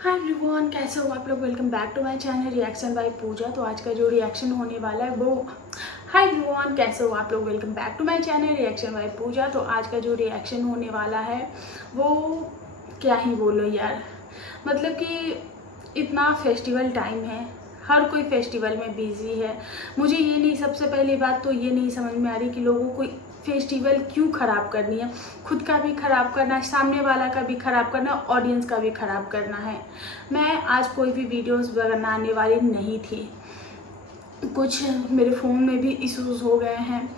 Hi everyone, कैसे हो आप लोग। Welcome back to my channel reaction by Pooja. तो आज का जो रिएक्शन होने वाला है वो हाय एवरीवन, कैसे हो आप लोग। Welcome back to my channel reaction by Pooja. तो आज का जो रिएक्शन होने वाला है वो क्या ही बोलो यार। मतलब कि इतना फेस्टिवल टाइम है, हर कोई फेस्टिवल में बिजी है। मुझे ये नहीं, सबसे पहली बात तो ये नहीं समझ में आ रही कि लोगों को फेस्टिवल क्यों ख़राब करनी है। खुद का भी ख़राब करना है, सामने वाला का भी ख़राब करना है, ऑडियंस का भी ख़राब करना है। मैं आज कोई भी वीडियोस बनाने वाली नहीं थी। कुछ मेरे फ़ोन में भी इश्यूज़ हो गए हैं,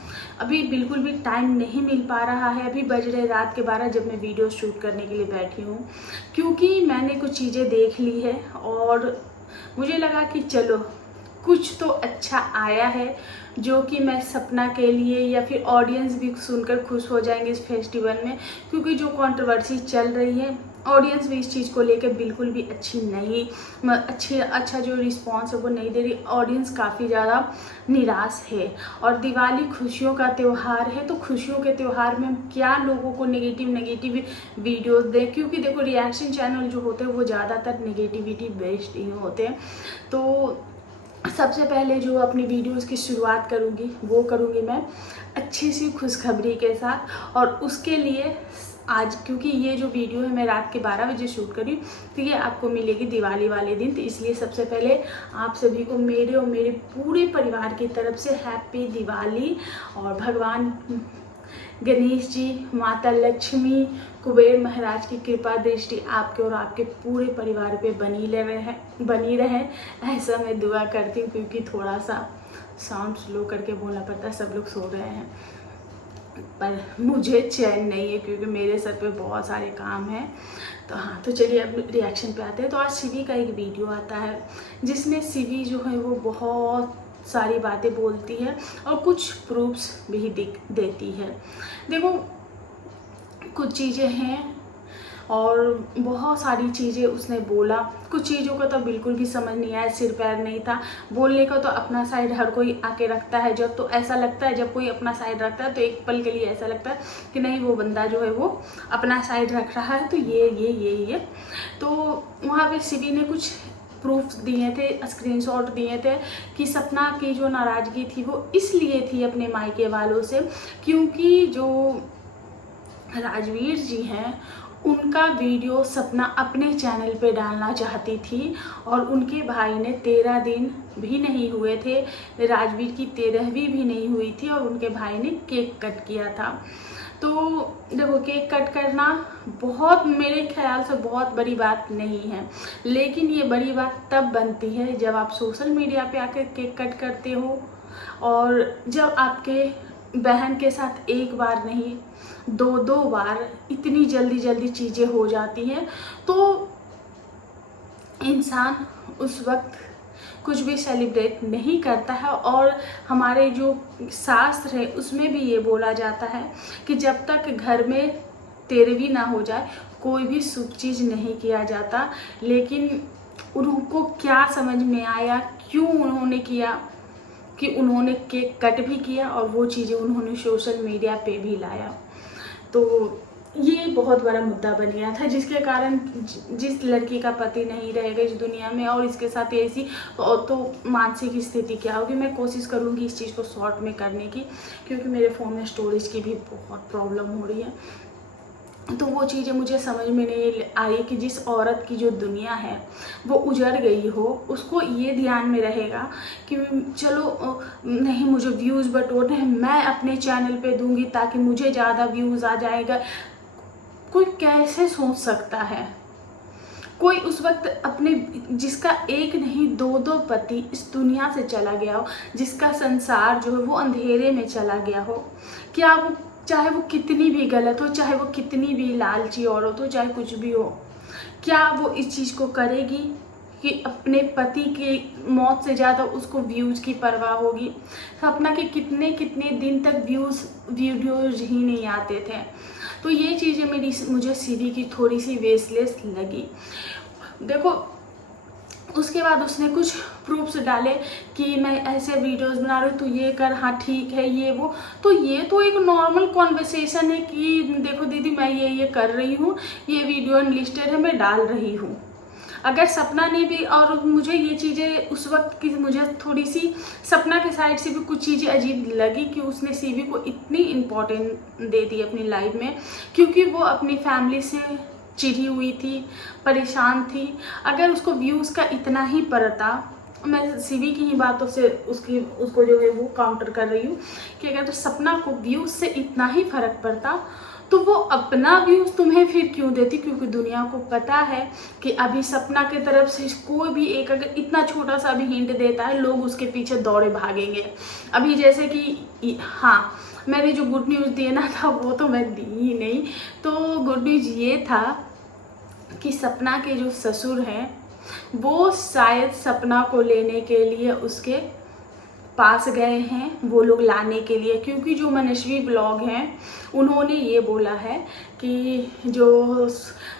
अभी बिल्कुल भी टाइम नहीं मिल पा रहा है। अभी बज रहे रात के 12 जब मैं वीडियो शूट करने के लिए बैठी हूँ, क्योंकि मैंने कुछ चीज़ें देख ली है और मुझे लगा कि चलो कुछ तो अच्छा आया है जो कि मैं सपना के लिए या फिर ऑडियंस भी सुनकर खुश हो जाएंगे इस फेस्टिवल में। क्योंकि जो कंट्रोवर्सी चल रही है, ऑडियंस भी इस चीज़ को लेकर बिल्कुल भी अच्छी नहीं, अच्छा जो रिस्पांस है वो नहीं दे रही। ऑडियंस काफ़ी ज़्यादा निराश है और दिवाली खुशियों का त्यौहार है, तो खुशियों के त्यौहार में क्या लोगों को नेगेटिव वीडियोस दें। क्योंकि देखो, रिएक्शन चैनल जो होते हैं वो ज़्यादातर नेगेटिविटी बेस्ड ही होते हैं। तो सबसे पहले जो अपनी वीडियोस की शुरुआत करूँगी वो करूँगी मैं अच्छी सी खुशखबरी के साथ। और उसके लिए आज, क्योंकि ये जो वीडियो है मैं रात के 12 बजे शूट करी, तो ये आपको मिलेगी दिवाली वाले दिन। तो इसलिए सबसे पहले आप सभी को मेरे और मेरे पूरे परिवार की तरफ से हैप्पी दिवाली। और भगवान गणेश जी, माता लक्ष्मी, कुबेर महाराज की कृपा दृष्टि आपके और आपके पूरे परिवार पे बनी रहे ऐसा मैं दुआ करती हूँ। क्योंकि थोड़ा सा साउंड स्लो करके बोलना पड़ता है, सब लोग सो रहे हैं, पर मुझे चैन नहीं है क्योंकि मेरे सर पे बहुत सारे काम हैं। तो हाँ, तो चलिए अब रिएक्शन पे आते हैं। तो आज सीवी का एक वीडियो आता है जिसमें सीवी जो है वो बहुत सारी बातें बोलती है और कुछ प्रूफ्स भी देती है। देखो, कुछ चीज़ें हैं और बहुत सारी चीज़ें उसने बोला। कुछ चीज़ों का तो बिल्कुल भी समझ नहीं आया, सिर पैर नहीं था बोलने का। तो अपना साइड हर कोई आके रखता है जब, तो ऐसा लगता है जब कोई अपना साइड रखता है तो एक पल के लिए ऐसा लगता है कि नहीं, वो बंदा जो है वो अपना साइड रख रहा है। तो ये तो वहाँ पे सीवी ने कुछ प्रूफ्स दिए थे, स्क्रीनशॉट दिए थे कि सपना की जो नाराज़गी थी वो इसलिए थी अपने मायके वालों से क्योंकि जो राजवीर जी हैं उनका वीडियो सपना अपने चैनल पे डालना चाहती थी। और उनके भाई ने 13 दिन भी नहीं हुए थे, राजवीर की 13वीं भी नहीं हुई थी और उनके भाई ने केक कट किया था। तो देखो, केक कट करना बहुत, मेरे ख्याल से बहुत बड़ी बात नहीं है, लेकिन ये बड़ी बात तब बनती है जब आप सोशल मीडिया पे आकर केक कट करते हो और जब आपके बहन के साथ एक बार नहीं, दो बार इतनी जल्दी चीज़ें हो जाती हैं। तो इंसान उस वक्त कुछ भी सेलिब्रेट नहीं करता है। और हमारे जो शास्त्र है उसमें भी ये बोला जाता है कि जब तक घर में 13वीं ना हो जाए कोई भी शुभ चीज़ नहीं किया जाता। लेकिन उनको क्या समझ में आया, क्यों उन्होंने किया कि उन्होंने केक कट भी किया और वो चीज़ें उन्होंने सोशल मीडिया पे भी लाया। तो ये बहुत बड़ा मुद्दा बन गया था, जिसके कारण जिस लड़की का पति नहीं रहेगा इस दुनिया में और इसके साथ ऐसी तो मानसिक स्थिति क्या होगी। मैं कोशिश करूँगी इस चीज़ को शॉर्ट में करने की, क्योंकि मेरे फ़ोन में स्टोरेज की भी बहुत प्रॉब्लम हो रही है। तो वो चीज़ें मुझे समझ में नहीं आई कि जिस औरत की जो दुनिया है वो उजड़ गई हो, उसको ये ध्यान में रहेगा कि चलो नहीं, मुझे व्यूज़ बटोरने हैं, मैं अपने चैनल पे दूंगी ताकि मुझे ज़्यादा व्यूज़ आ जाएगा। कोई कैसे सोच सकता है? कोई उस वक्त अपने, जिसका एक नहीं दो पति इस दुनिया से चला गया हो, जिसका संसार जो है वो अंधेरे में चला गया हो, क्या वो, चाहे वो कितनी भी गलत हो, चाहे वो कितनी भी लालची औरत हो, चाहे कुछ भी हो, क्या वो इस चीज़ को करेगी कि अपने पति की मौत से ज़्यादा उसको व्यूज़ की परवाह होगी? सपना के कितने दिन तक वीडियोज ही नहीं आते थे। तो ये चीज़ें मुझे सीवी की थोड़ी सी वेस्टलेस लगी। देखो, उसके बाद उसने कुछ प्रूफ्स डाले कि मैं ऐसे वीडियोस बना रही हूँ, तो ये कर, हाँ ठीक है, ये वो। तो ये तो एक नॉर्मल कॉन्वर्सेशन है कि देखो दीदी, मैं ये कर रही हूँ, ये वीडियो अनलिस्टेड है, मैं डाल रही हूँ। अगर सपना ने भी, और मुझे ये चीज़ें उस वक्त की मुझे थोड़ी सी सपना के साइड से भी कुछ चीज़ें अजीब लगी कि उसने सीवी को इतनी इम्पोर्टेंट दे दी अपनी लाइफ में, क्योंकि वो अपनी फैमिली से चिढ़ी हुई थी, परेशान थी। अगर उसको व्यूज़ का इतना ही पड़ता, मैं सीवी की ही बातों से उसको जो है वो काउंटर कर रही हूँ कि अगर तो सपना को व्यूज़ से इतना ही फ़र्क पड़ता तो वो अपना व्यूज़ तुम्हें फिर क्यों देती, क्योंकि दुनिया को पता है कि अभी सपना की तरफ से कोई भी एक अगर इतना छोटा सा भी हिंट देता है, लोग उसके पीछे दौड़े भागेंगे। अभी जैसे कि हाँ, मैंने जो गुड न्यूज़ देना था वो तो मैं दी ही नहीं। तो गुड न्यूज़ ये था कि सपना के जो ससुर हैं वो शायद सपना को लेने के लिए उसके पास गए हैं, वो लोग लाने के लिए, क्योंकि जो मनस्वी ब्लॉग हैं उन्होंने ये बोला है कि जो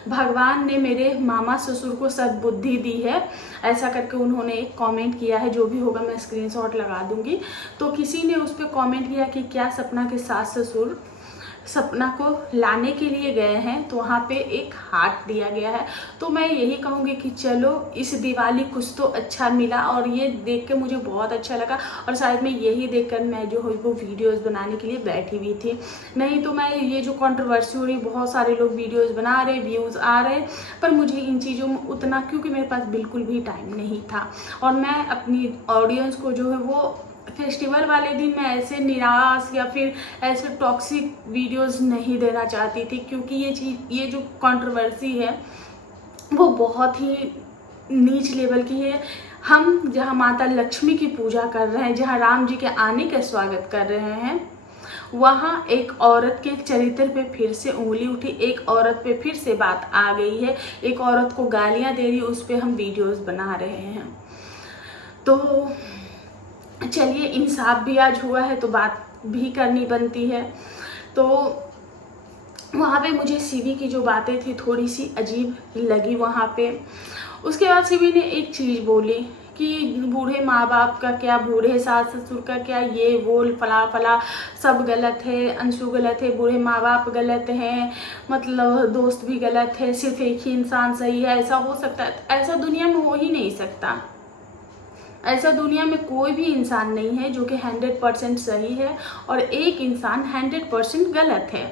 भगवान ने मेरे मामा ससुर को सद्बुद्धि दी है, ऐसा करके उन्होंने एक कमेंट किया है। जो भी होगा मैं स्क्रीनशॉट लगा दूंगी। तो किसी ने उस पर कमेंट किया कि क्या सपना के सास ससुर सपना को लाने के लिए गए हैं, तो वहाँ पे एक हार्ट दिया गया है। तो मैं यही कहूँगी कि चलो इस दिवाली कुछ तो अच्छा मिला, और ये देख के मुझे बहुत अच्छा लगा, और शायद मैं यही देखकर मैं जो है वो वीडियोस बनाने के लिए बैठी हुई थी। नहीं तो मैं ये जो कंट्रोवर्सी हो रही, बहुत सारे लोग वीडियोस बना रहे, व्यूज़ आ रहे, पर मुझे इन चीज़ों में उतना, क्योंकि मेरे पास बिल्कुल भी टाइम नहीं था, और मैं अपनी ऑडियंस को जो है वो फेस्टिवल वाले दिन मैं ऐसे निराश या फिर ऐसे टॉक्सिक वीडियोस नहीं देना चाहती थी, क्योंकि ये जो कंट्रोवर्सी है वो बहुत ही नीच लेवल की है। हम जहाँ माता लक्ष्मी की पूजा कर रहे हैं, जहाँ राम जी के आने का स्वागत कर रहे हैं, वहाँ एक औरत के चरित्र पे फिर से उंगली उठी, एक औरत पे फिर से बात आ गई है, एक औरत को गालियाँ दे रही, उस पर हम वीडियोस बना रहे हैं। तो चलिए, इंसाफ भी आज हुआ है तो बात भी करनी बनती है। तो वहाँ पे मुझे सीवी की जो बातें थी थोड़ी सी अजीब लगी वहाँ पे। उसके बाद सीवी ने एक चीज़ बोली कि बूढ़े माँ बाप का क्या, बूढ़े सास ससुर का क्या, ये वो फला फला सब गलत है, अंशु गलत है, बूढ़े माँ बाप गलत हैं, मतलब दोस्त भी गलत है, सिर्फ एक ही इंसान सही है। ऐसा हो सकता है? ऐसा दुनिया में हो ही नहीं सकता। ऐसा दुनिया में कोई भी इंसान नहीं है जो कि 100% सही है और एक इंसान 100% गलत है।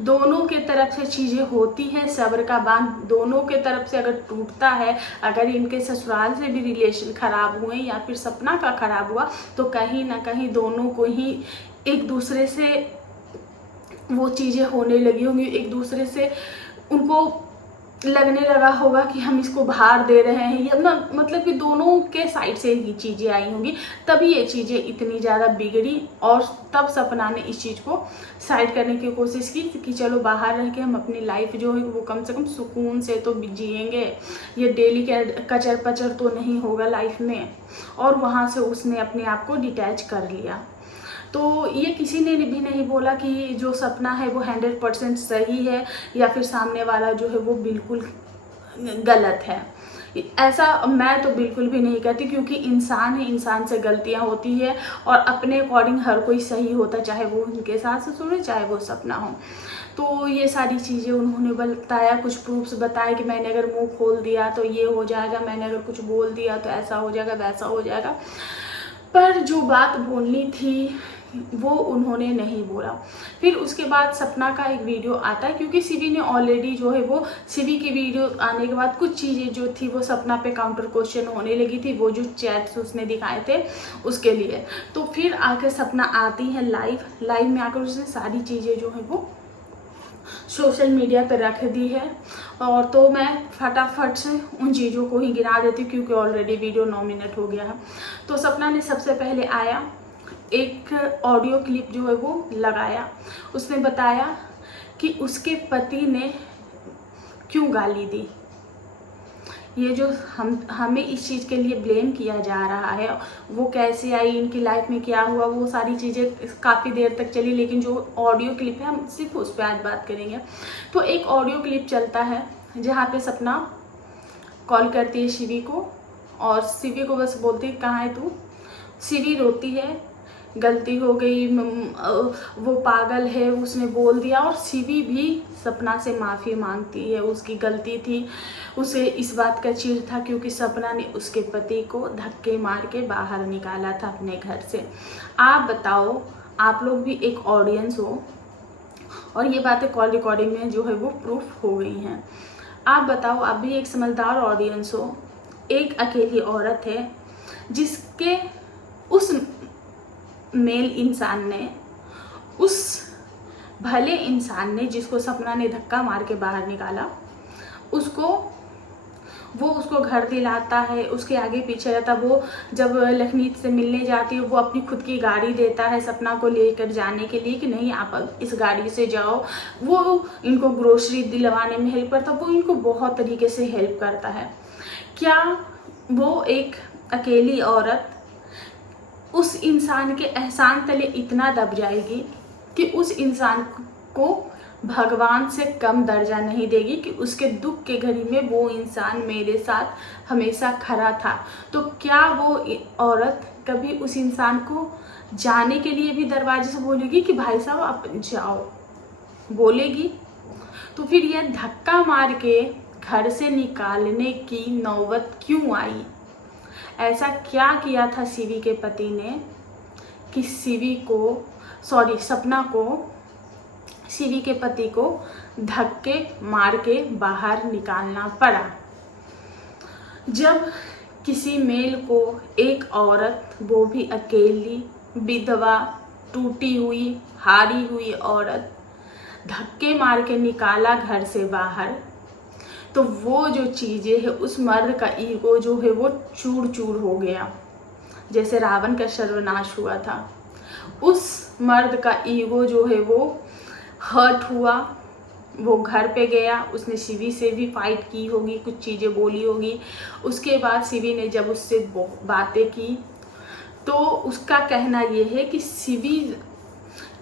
दोनों के तरफ से चीज़ें होती हैं, सब्र का बांध दोनों के तरफ से अगर टूटता है, अगर इनके ससुराल से भी रिलेशन खराब हुए या फिर सपना का खराब हुआ, तो कहीं ना कहीं दोनों को ही एक दूसरे से वो चीज़ें होने लगी होंगी, एक दूसरे से उनको लगने लगा होगा कि हम इसको भार दे रहे हैं, या मतलब कि दोनों के साइड से ही चीज़ें आई होंगी, तभी ये चीज़ें इतनी ज़्यादा बिगड़ी। और तब सपना ने इस चीज़ को साइड करने की कोशिश की कि चलो बाहर रह के हम अपनी लाइफ जो है वो कम से कम सुकून से तो जिएंगे, ये डेली के कचर पचर तो नहीं होगा लाइफ में। और वहाँ से उसने अपने आप को डिटैच कर लिया। तो ये किसी ने भी नहीं बोला कि जो सपना है वो 100% सही है या फिर सामने वाला जो है वो बिल्कुल गलत है। ऐसा मैं तो बिल्कुल भी नहीं कहती, क्योंकि इंसान है, इंसान से गलतियां होती है और अपने अकॉर्डिंग हर कोई सही होता, चाहे वो उनके सास ससुर हो चाहे वो सपना हो। तो ये सारी चीज़ें उन्होंने बताया, कुछ प्रूफ्स बताए कि मैंने अगर मुंह खोल दिया तो ये हो जाएगा, मैंने अगर कुछ बोल दिया तो ऐसा हो जाएगा वैसा हो जाएगा। पर जो बात बोलनी थी वो उन्होंने नहीं बोला। फिर उसके बाद सपना का एक वीडियो आता है, क्योंकि सीवी ने ऑलरेडी जो है वो सीवी की वीडियो आने के बाद कुछ चीज़ें जो थी वो सपना पे काउंटर क्वेश्चन होने लगी थी, वो जो चैट्स उसने दिखाए थे उसके लिए। तो फिर आकर सपना आती है लाइव में आकर उसने सारी चीज़ें जो है वो सोशल मीडिया पर रख दी है। और तो मैं फटाफट से उन चीज़ों को ही गिरा देती हूँ, क्योंकि ऑलरेडी वीडियो 9 मिनट हो गया है। तो सपना ने सबसे पहले आया, एक ऑडियो क्लिप जो है वो लगाया, उसने बताया कि उसके पति ने क्यों गाली दी। ये जो हमें इस चीज़ के लिए ब्लेम किया जा रहा है, वो कैसे आई, इनकी लाइफ में क्या हुआ, वो सारी चीज़ें काफ़ी देर तक चली, लेकिन जो ऑडियो क्लिप है हम सिर्फ उस पर आज बात करेंगे। तो एक ऑडियो क्लिप चलता है जहाँ पे सपना कॉल करती है शिवी को, और शिवी को बस बोलती है कहाँ है तू। शिवी रोती है, गलती हो गई, वो पागल है, उसने बोल दिया। और शिवी भी सपना से माफ़ी मांगती है, उसकी गलती थी, उसे इस बात का चिढ़ था क्योंकि सपना ने उसके पति को धक्के मार के बाहर निकाला था अपने घर से। आप बताओ, आप लोग भी एक ऑडियंस हो और ये बातें कॉल रिकॉर्डिंग में जो है वो प्रूफ हो गई हैं। आप बताओ, आप भी एक समझदार ऑडियंस हो, एक अकेली औरत है जिसके उस मेल इंसान ने, उस भले इंसान ने जिसको सपना ने धक्का मार के बाहर निकाला, वो उसको घर दिलाता है, उसके आगे पीछे रहता। वो जब लखनीत से मिलने जाती है, वो अपनी खुद की गाड़ी देता है सपना को लेकर जाने के लिए कि नहीं आप इस गाड़ी से जाओ। वो इनको ग्रोसरी दिलवाने में हेल्प करता, वो इनको बहुत तरीके से हेल्प करता है। क्या वो एक अकेली औरत उस इंसान के एहसान तले इतना दब जाएगी कि उस इंसान को भगवान से कम दर्जा नहीं देगी कि उसके दुख के घड़ी में वो इंसान मेरे साथ हमेशा खड़ा था? तो क्या वो औरत कभी उस इंसान को जाने के लिए भी दरवाजे से बोलेगी कि भाई साहब आप जाओ? बोलेगी? तो फिर यह धक्का मार के घर से निकालने की नौबत क्यों आई? ऐसा क्या किया था शिवी के पति ने कि सपना को शिवी के पति को धक्के मार के बाहर निकालना पड़ा? जब किसी मेल को एक औरत, वो भी अकेली, विधवा, टूटी हुई, हारी हुई औरत, धक्के मार के निकाला घर से बाहर, तो वो जो चीज़ें है, उस मर्द का ईगो जो है वो चूर चूर हो गया, जैसे रावण का सर्वनाश हुआ था। उस मर्द का ईगो जो है वो हर्ट हुआ। वो घर पे गया, उसने शिवी से भी फाइट की होगी, कुछ चीज़ें बोली होगी। उसके बाद शिवी ने जब उससे बातें की तो उसका कहना ये है कि शिवी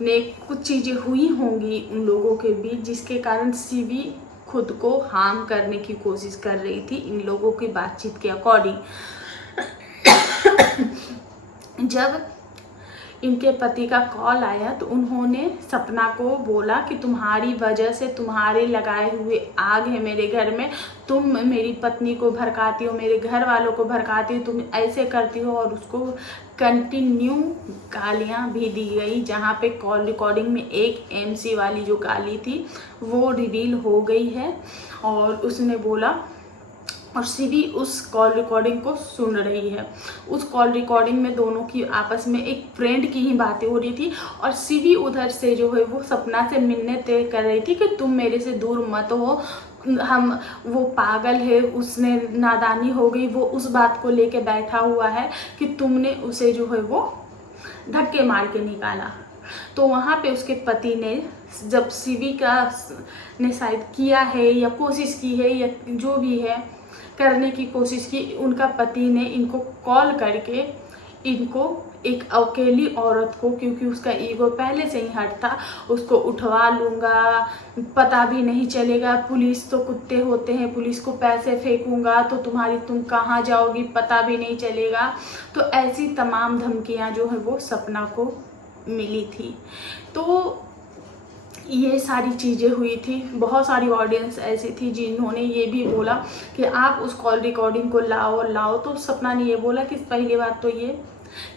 ने कुछ चीज़ें हुई होंगी उन लोगों के बीच जिसके कारण शिवी खुद को हार्म करने की कोशिश कर रही थी इन लोगों की बातचीत के अकॉर्डिंग। जब इनके पति का कॉल आया तो उन्होंने सपना को बोला कि तुम्हारी वजह से, तुम्हारे लगाए हुए आग है मेरे घर में, तुम मेरी पत्नी को भड़काती हो, मेरे घर वालों को भड़काती हो, तुम ऐसे करती हो। और उसको कंटिन्यू गालियां भी दी गई, जहां पे कॉल रिकॉर्डिंग में एक MC वाली जो गाली थी वो रिवील हो गई है। और उसने बोला, और शिवी उस कॉल रिकॉर्डिंग को सुन रही है। उस कॉल रिकॉर्डिंग में दोनों की आपस में एक फ्रेंड की ही बातें हो रही थी और शिवी उधर से जो है वो सपना से मिलने तय कर रही थी कि तुम मेरे से दूर मत हो, वो पागल है, उसने नादानी हो गई, वो उस बात को लेके बैठा हुआ है कि तुमने उसे जो है वो धक्के मार के निकाला। तो वहाँ पे उसके पति ने, जब शिवी का ने शायद किया है या कोशिश की है या जो भी है करने की कोशिश की, उनका पति ने इनको कॉल करके इनको एक अकेली औरत को, क्योंकि उसका ईगो पहले से ही हट था, उसको उठवा लूँगा, पता भी नहीं चलेगा, पुलिस तो कुत्ते होते हैं, पुलिस को पैसे फेंकूंगा तो तुम कहाँ जाओगी पता भी नहीं चलेगा। तो ऐसी तमाम धमकियाँ जो है वो सपना को मिली थी। तो ये सारी चीज़ें हुई थी। बहुत सारी ऑडियंस ऐसी थी जिन्होंने ये भी बोला कि आप उस कॉल रिकॉर्डिंग को लाओ। तो सपना ने ये बोला कि पहली बात तो ये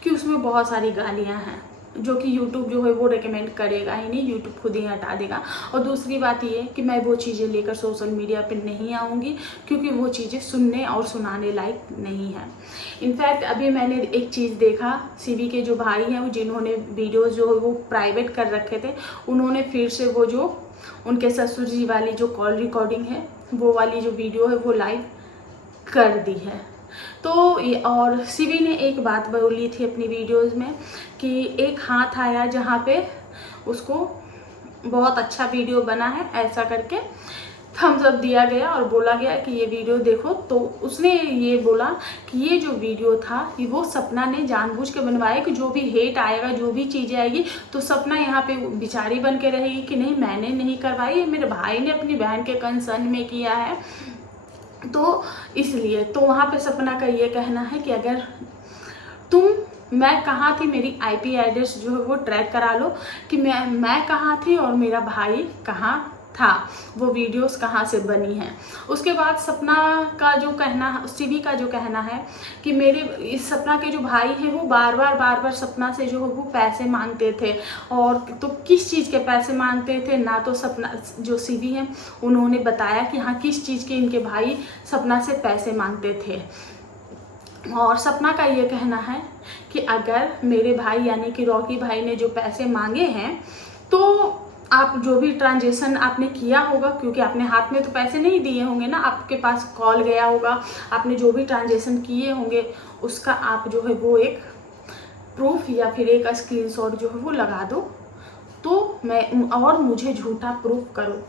कि उसमें बहुत सारी गालियां हैं जो कि YouTube जो है वो रेकमेंड करेगा ही नहीं, YouTube खुद ही हटा देगा। और दूसरी बात ये कि मैं वो चीज़ें लेकर सोशल मीडिया पे नहीं आऊँगी क्योंकि वो चीज़ें सुनने और सुनाने लायक नहीं है। इनफैक्ट अभी मैंने एक चीज़ देखा, शिवी के जो भाई हैं वो जिन्होंने वीडियोज़ जो है वो प्राइवेट कर रखे थे, उन्होंने फिर से वो जो उनके ससुर जी वाली जो कॉल रिकॉर्डिंग है वो वाली जो वीडियो है वो लाइव कर दी है। तो और शिवी ने एक बात बोली थी अपनी वीडियोज़ में कि एक हाथ आया जहाँ पे उसको बहुत अच्छा वीडियो बना है ऐसा करके थम्स अप दिया गया और बोला गया कि ये वीडियो देखो। तो उसने ये बोला कि ये जो वीडियो था कि वो सपना ने जानबूझ के बनवाया कि जो भी हेट आएगा, जो भी चीज़ें आएगी तो सपना यहाँ पे बेचारी बन के रहेगी कि नहीं मैंने नहीं करवाई, मेरे भाई ने अपनी बहन के कंसर्न में किया है। तो इसलिए तो वहाँ पे सपना का ये कहना है कि अगर तुम मैं कहाँ थी, मेरी आईपी एड्रेस जो है वो ट्रैक करा लो कि मैं कहाँ थी और मेरा भाई कहाँ था, वो वीडियोस कहाँ से बनी हैं। उसके बाद सपना का जो कहना, सीवी का जो कहना है कि मेरे इस सपना के जो भाई हैं वो बार बार सपना से जो है वो पैसे मांगते थे। और तो किस चीज़ के पैसे मांगते थे, ना तो सपना जो सीवी है उन्होंने बताया कि हाँ किस चीज़ के इनके भाई सपना से पैसे मांगते थे। और सपना का ये कहना है कि अगर मेरे भाई यानी कि रॉकी भाई ने जो पैसे मांगे हैं तो आप जो भी ट्रांजेक्शन आपने किया होगा, क्योंकि आपने हाथ में तो पैसे नहीं दिए होंगे ना, आपके पास कॉल गया होगा, आपने जो भी ट्रांजेक्शन किए होंगे उसका आप जो है वो एक प्रूफ या फिर एक स्क्रीनशॉट जो है वो लगा दो, तो मैं और मुझे झूठा प्रूफ करो।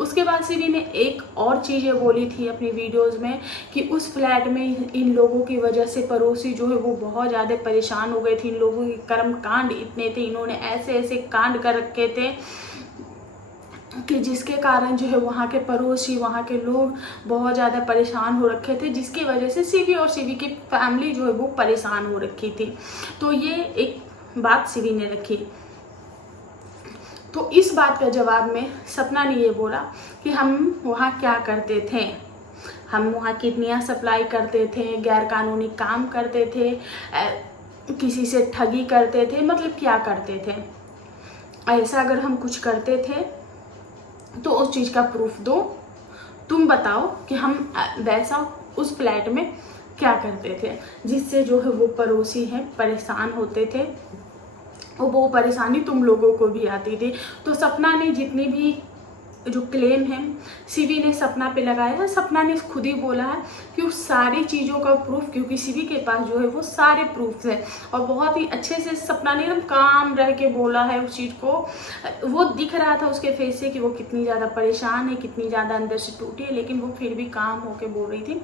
उसके बाद सीवी ने एक और चीज़ ये बोली थी अपनी वीडियोस में कि उस फ्लैट में इन लोगों की वजह से पड़ोसी जो है वो बहुत ज़्यादा परेशान हो गए थे। इन लोगों के कर्म कांड इतने थे, इन्होंने ऐसे ऐसे कांड कर रखे थे कि जिसके कारण जो है वहाँ के पड़ोसी, वहाँ के लोग बहुत ज़्यादा परेशान हो रखे थे, जिसकी वजह से सीवी और सीवी की फैमिली जो है वो परेशान हो रखी थी। तो ये एक बात सीवी ने रखी। तो इस बात का जवाब में सपना ने ये बोला कि हम वहाँ क्या करते थे, हम वहाँ किडनियाँ सप्लाई करते थे, गैर कानूनी काम करते थे, किसी से ठगी करते थे, मतलब क्या करते थे। ऐसा अगर हम कुछ करते थे तो उस चीज़ का प्रूफ दो, तुम बताओ कि हम वैसा उस फ्लैट में क्या करते थे जिससे जो है वो पड़ोसी हैं परेशान होते थे, और वो परेशानी तुम लोगों को भी आती थी। तो सपना ने जितनी भी जो क्लेम है सीवी ने सपना पे लगाया है, सपना ने खुद ही बोला है कि उस सारी चीज़ों का प्रूफ, क्योंकि सीवी के पास जो है वो सारे प्रूफ हैं, और बहुत ही अच्छे से सपना ने एकदम काम रह के बोला है उस चीज़ को। वो दिख रहा था उसके फेस से कि वो कितनी ज़्यादा परेशान है, कितनी ज़्यादा अंदर से टूटी है, लेकिन वो फिर भी काम होके बोल रही थी।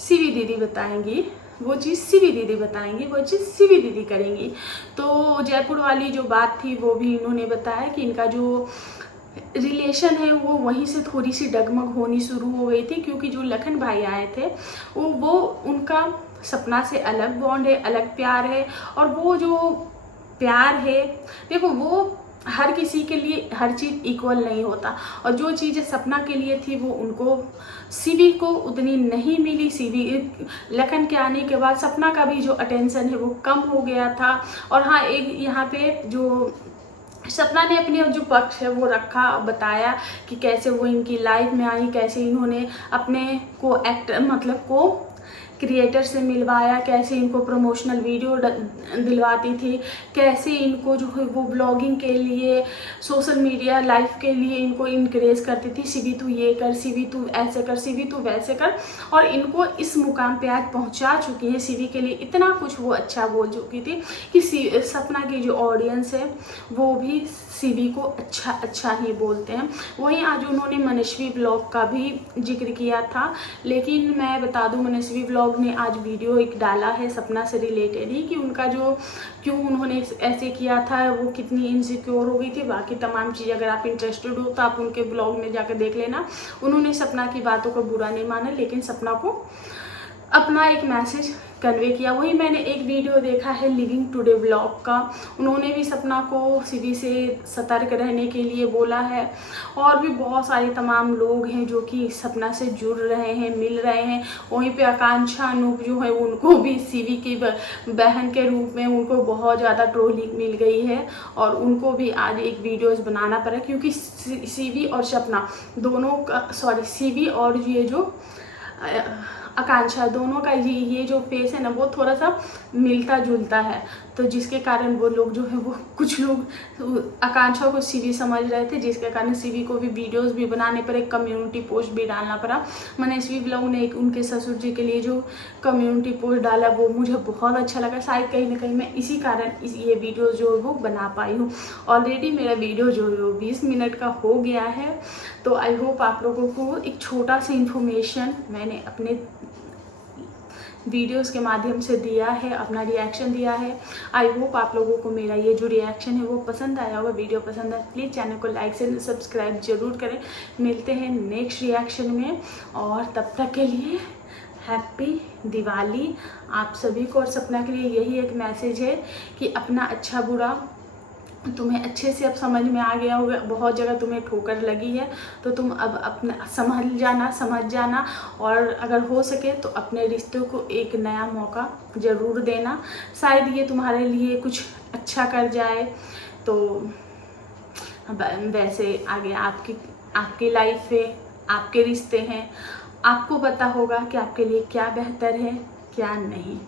सीवी दीदी बताएंगी वो चीज़, सीवी दीदी बताएंगी वो चीज़, सीवी दीदी करेंगी। तो जयपुर वाली जो बात थी वो भी इन्होंने बताया कि इनका जो रिलेशन है वो वहीं से थोड़ी सी डगमग होनी शुरू हो गई थी, क्योंकि जो लखन भाई आए थे वो उनका सपना से अलग बॉन्ड है, अलग प्यार है। और वो जो प्यार है, देखो वो हर किसी के लिए हर चीज़ इक्वल नहीं होता, और जो चीज़ें सपना के लिए थी वो उनको सीवी को उतनी नहीं मिली। सीवी लखन के आने के बाद सपना का भी जो अटेंशन है वो कम हो गया था। और हाँ, एक यहाँ पे जो सपना ने अपने जो पक्ष है वो रखा, बताया कि कैसे वो इनकी लाइफ में आई, कैसे इन्होंने अपने को एक्टर मतलब को क्रिएटर से मिलवाया, कैसे इनको प्रमोशनल वीडियो दिलवाती थी, कैसे इनको जो है वो ब्लॉगिंग के लिए, सोशल मीडिया लाइफ के लिए इनको इनकरेज करती थी, सीवी तू ये कर, सीवी तू ऐसे कर, सीवी तू वैसे कर। और इनको इस मुकाम पे आज पहुंचा चुकी है, सीवी के लिए इतना कुछ वो अच्छा बोल चुकी थी कि सपना की जो ऑडियंस है वो भी सीवी को अच्छा ही बोलते हैं। वहीं आज उन्होंने मनस्वी ब्लॉग का भी जिक्र किया था, लेकिन मैं बता दूं मनस्वी ब्लॉग ने आज वीडियो एक डाला है सपना से रिलेटेड ही, कि उनका जो क्यों उन्होंने ऐसे किया था, वो कितनी इनसिक्योर हो गई थी, बाकी तमाम चीज़ अगर आप इंटरेस्टेड हो तो आप उनके ब्लॉग में जाकर देख लेना। उन्होंने सपना की बातों को बुरा नहीं माना, लेकिन सपना को अपना एक मैसेज कन्वे किया। वही मैंने एक वीडियो देखा है लिविंग टुडे व्लॉग का, उन्होंने भी सपना को सीवी से सतर्क रहने के लिए बोला है। और भी बहुत सारे तमाम लोग हैं जो कि सपना से जुड़ रहे हैं, मिल रहे हैं। वहीं पे आकांक्षा अनूप जो है उनको भी सीवी की बहन के रूप में उनको बहुत ज़्यादा ट्रोलिंग मिल गई है, और उनको भी आज एक वीडियोज़ बनाना पड़ा, क्योंकि सीवी और सपना दोनों का, सॉरी सीवी और ये जो आकांक्षा दोनों का ये जो फेस है ना वो थोड़ा सा मिलता जुलता है, तो जिसके कारण वो लोग जो है वो कुछ लोग आकांक्षा को सीवी समझ रहे थे, जिसके कारण सीवी को भी वीडियोस भी बनाने पर एक कम्युनिटी पोस्ट भी डालना पड़ा। मनस्वी ब्लॉग ने एक उनके ससुर जी के लिए जो कम्युनिटी पोस्ट डाला वो मुझे बहुत अच्छा लगा, शायद कहीं ना कहीं मैं इसी कारण ये वीडियो जो है वो बना पाई हूँ। ऑलरेडी मेरा वीडियो जो है वो 20 मिनट का हो गया है, तो आई होप आप लोगों को एक छोटा सा इन्फॉर्मेशन मैंने अपने वीडियोस के माध्यम से दिया है, अपना रिएक्शन दिया है। आई होप आप लोगों को मेरा ये जो रिएक्शन है वो पसंद आया होगा। वीडियो पसंद आए प्लीज़ चैनल को लाइक से सब्सक्राइब जरूर करें। मिलते हैं नेक्स्ट रिएक्शन में, और तब तक के लिए हैप्पी दिवाली आप सभी को। और सपना के लिए यही एक मैसेज है कि अपना अच्छा बुरा तुम्हें अच्छे से अब समझ में आ गया होगा। बहुत जगह तुम्हें ठोकर लगी है तो तुम अब अपना समझ जाना और अगर हो सके तो अपने रिश्तों को एक नया मौका ज़रूर देना। शायद ये तुम्हारे लिए कुछ अच्छा कर जाए। तो वैसे आगे आपकी लाइफ है, आपके रिश्ते हैं, आपको पता होगा कि आपके लिए क्या बेहतर है क्या नहीं।